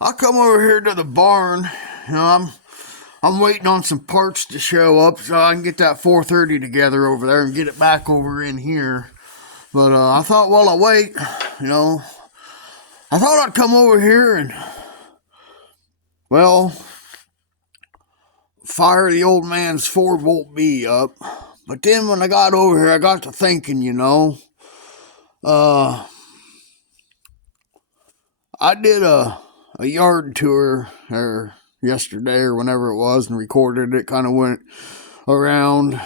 I come over here to the barn. You know, I'm waiting on some parts to show up so I can get that 430 together over there and get it back over in here. But I thought while I wait, you know, I thought I'd come over here and, well, fire the old man's 4-volt B up. But then when I got over here, I got to thinking, uh, I did a yard tour yesterday or whenever it was and recorded it. Kind of went around.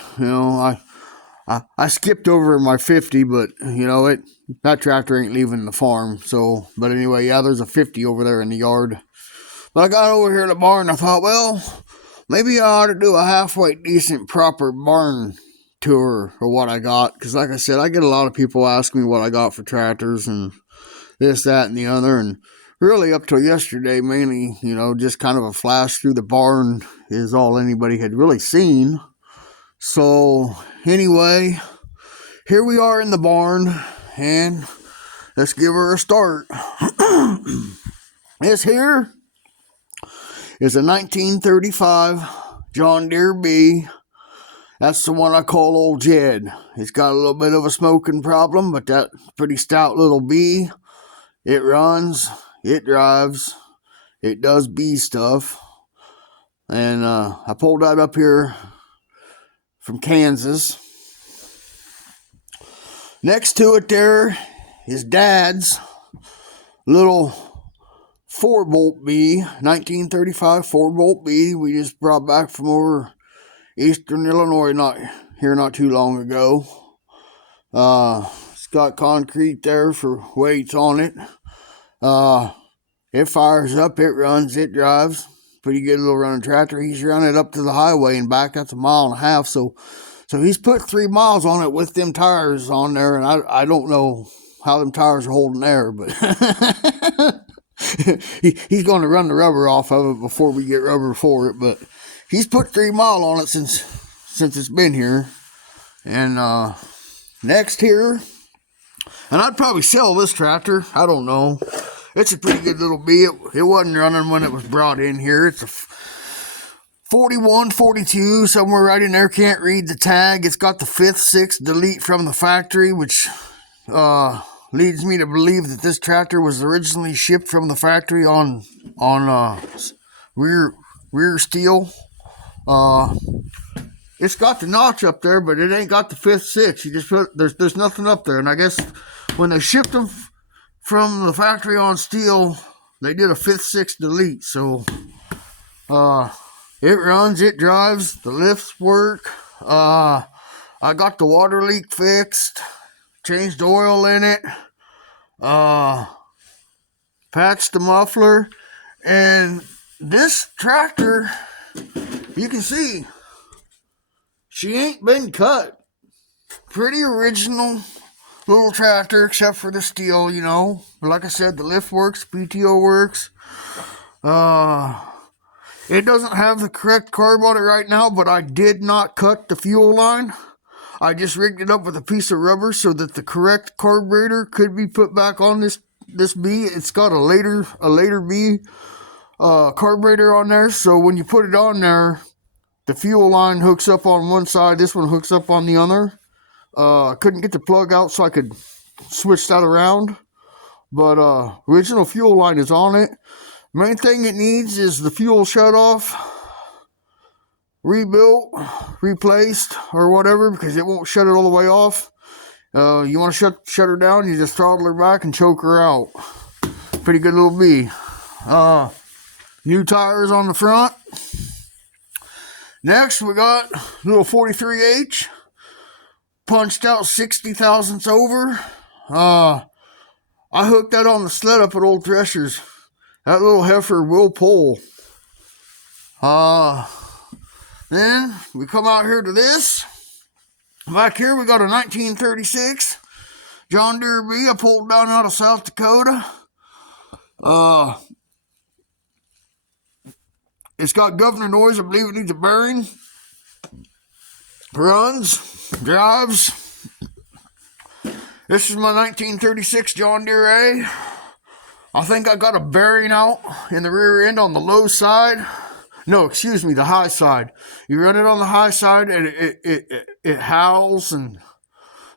I skipped over my 50, but that tractor ain't leaving the farm. So, but anyway, yeah, there's a 50 over there in the yard. But I got over here in the barn. I thought, well, maybe I ought to do a halfway decent, proper barn tour of what I got. Because, like I said, I get a lot of people asking me what I got for tractors and this, that, and the other. And really, up till yesterday, mainly, just kind of a flash through the barn is all anybody had really seen. So, anyway, here we are in the barn, and let's give her a start. This here is a 1935 John Deere B. That's the one I call Old Jed. It's got a little bit of a smoking problem, but that's a pretty stout little B. It runs, it drives, it does bee stuff. And I pulled that up here from Kansas. Next to it there is Dad's little 4-volt B, 1935 4-volt B. We just brought back from over eastern Illinois not too long ago. It's got concrete there for weights on it. It fires up, it runs, it drives. Pretty good little running tractor. He's running it up to the highway and back. That's 1.5 miles. So he's put 3 miles on it with them tires on there, and I don't know how them tires are holding there, but he's going to run the rubber off of it before we get rubber for it. But he's put 3 miles on it since it's been here. And next here, and I'd probably sell this tractor. I don't know. It's a pretty good little B. It wasn't running when it was brought in here. It's a 41, 42, somewhere right in there. Can't read the tag. It's got the 5th, 6th delete from the factory, which leads me to believe that this tractor was originally shipped from the factory on rear steel. It's got the notch up there, but it ain't got the 5th, 6th. You just put there's nothing up there, and I guess when they shipped them from the factory on steel, they did a 5th, 6th delete. So it runs, it drives, the lifts work. I got the water leak fixed, changed oil in it, patched the muffler, and this tractor, you can see, she ain't been cut. Pretty original little tractor, except for the steel, But like I said, the lift works, PTO works. It doesn't have the correct carb on it right now, but I did not cut the fuel line. I just rigged it up with a piece of rubber so that the correct carburetor could be put back on this B. It's got a later B carburetor on there, so when you put it on there, the fuel line hooks up on one side, this one hooks up on the other. I couldn't get the plug out so I could switch that around. But original fuel line is on it. Main thing it needs is the fuel shut off, rebuilt, replaced, or whatever, because it won't shut it all the way off. You want to shut her down, you just throttle her back and choke her out. Pretty good little B. New tires on the front. Next, we got a little 43H. Punched out 60 thousandths over. I hooked that on the sled up at Old Thresher's. That little heifer will pull. Then we come out here to this. Back here we got a 1936 John Deere B I pulled down out of South Dakota. It's got governor noise. I believe it needs a bearing. Runs, drives. This is my 1936 John Deere A. I think I got a bearing out in the rear end on the low side. No, excuse me, the high side. You run it on the high side and it howls and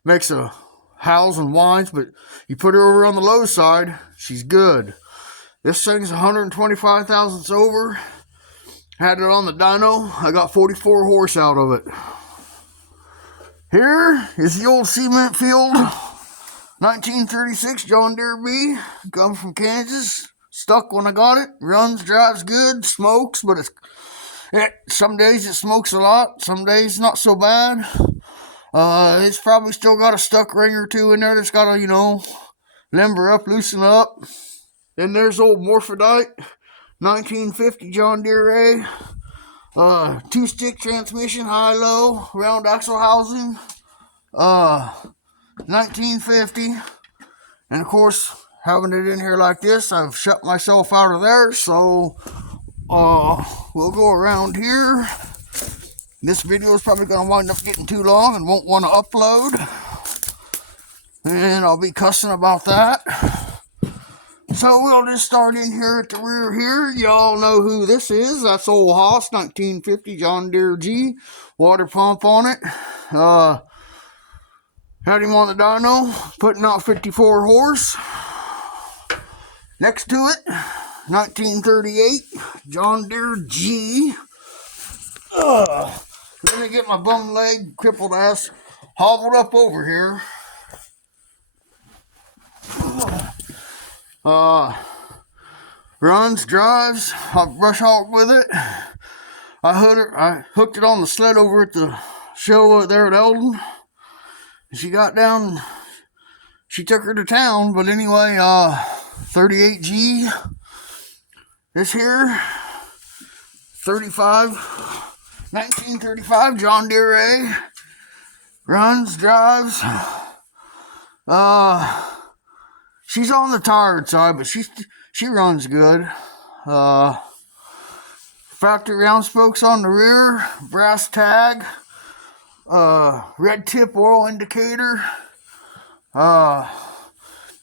makes a howls and whines, but you put her over on the low side, she's good. This thing's 125 thousandths over. Had it on the dyno. I got 44 horse out of it. Here is the old cement field 1936 John Deere B. Come from Kansas. Stuck when I got it. Runs, drives good, smokes, but some days it smokes a lot. Some days not so bad. It's probably still got a stuck ring or two in there that's got to, limber up, loosen up. Then there's old Morphodite 1950 John Deere A. 2-stick transmission, high-low, round axle housing. 1950. And of course, having it in here like this, I've shut myself out of there. So, we'll go around here. This video is probably going to wind up getting too long and won't want to upload. And I'll be cussing about that. So we'll just start in here at the rear here. Y'all know who this is. That's old Haas 1950 John Deere G. Water pump on it. Had him on the dyno, putting out 54 horse. Next to it, 1938 John Deere G. Let me get my bum leg, crippled ass, hobbled up over here. Runs, drives, I brush hog with it. I hooked it on the sled over at the show there at Eldon. She got down, she took her to town, but anyway, 38G, this here, 1935 John Deere A, runs, drives, she's on the tired side, but she runs good. Factory round spokes on the rear, brass tag, red tip oil indicator.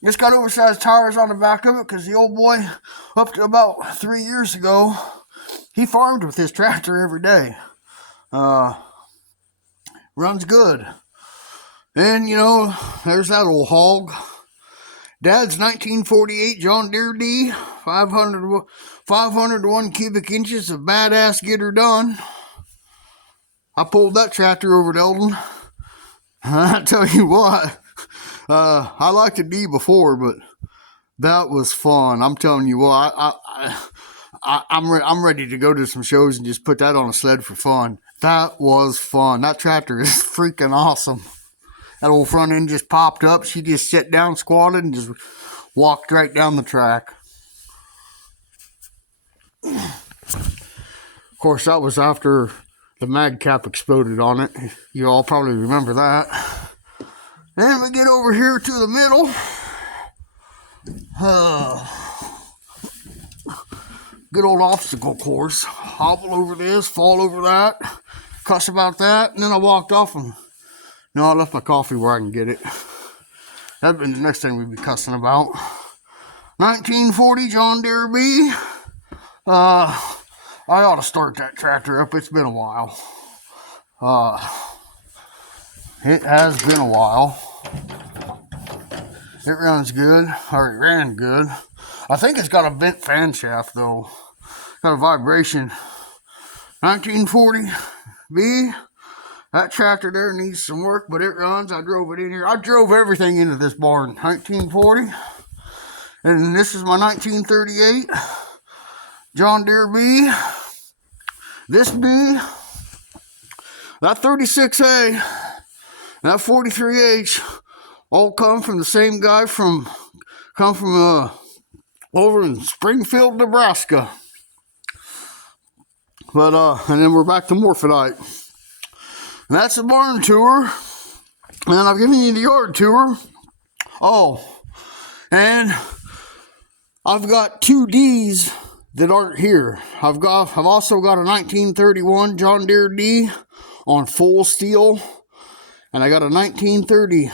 Just got oversized tires on the back of it because the old boy, up to about 3 years ago, he farmed with his tractor every day. Runs good. Then, there's that old hog. Dad's 1948 John Deere D, 501 cubic inches of badass get her done. I pulled that tractor over to Eldon. I tell you what, I liked the D before, but that was fun. I'm telling you what, I'm ready to go to some shows and just put that on a sled for fun. That was fun. That tractor is freaking awesome. That old front end just popped up. She just sat down, squatted, and just walked right down the track. Of course, that was after the mag cap exploded on it. You all probably remember that. Then we get over here to the middle. Good old obstacle course. Hobble over this, fall over that, cuss about that, and then I walked off and I left my coffee where I can get it. That'd been the next thing we'd be cussing about. 1940 John Deere B. I ought to start that tractor up. It's been a while. It has been a while. It runs good, or it ran good. I think it's got a bent fan shaft though. Got a vibration. 1940 B. That tractor there needs some work, but it runs. I drove it in here. I drove everything into this barn. 1940. And this is my 1938 John Deere B. This B, that 36A, and that 43H all come from the same guy over in Springfield, Nebraska. But, and then we're back to Morphodite. And that's the barn tour. And then I've given you the yard tour. Oh, and I've got 2 Ds that aren't here. I've also got a 1931 John Deere D on full steel. And I got a 1930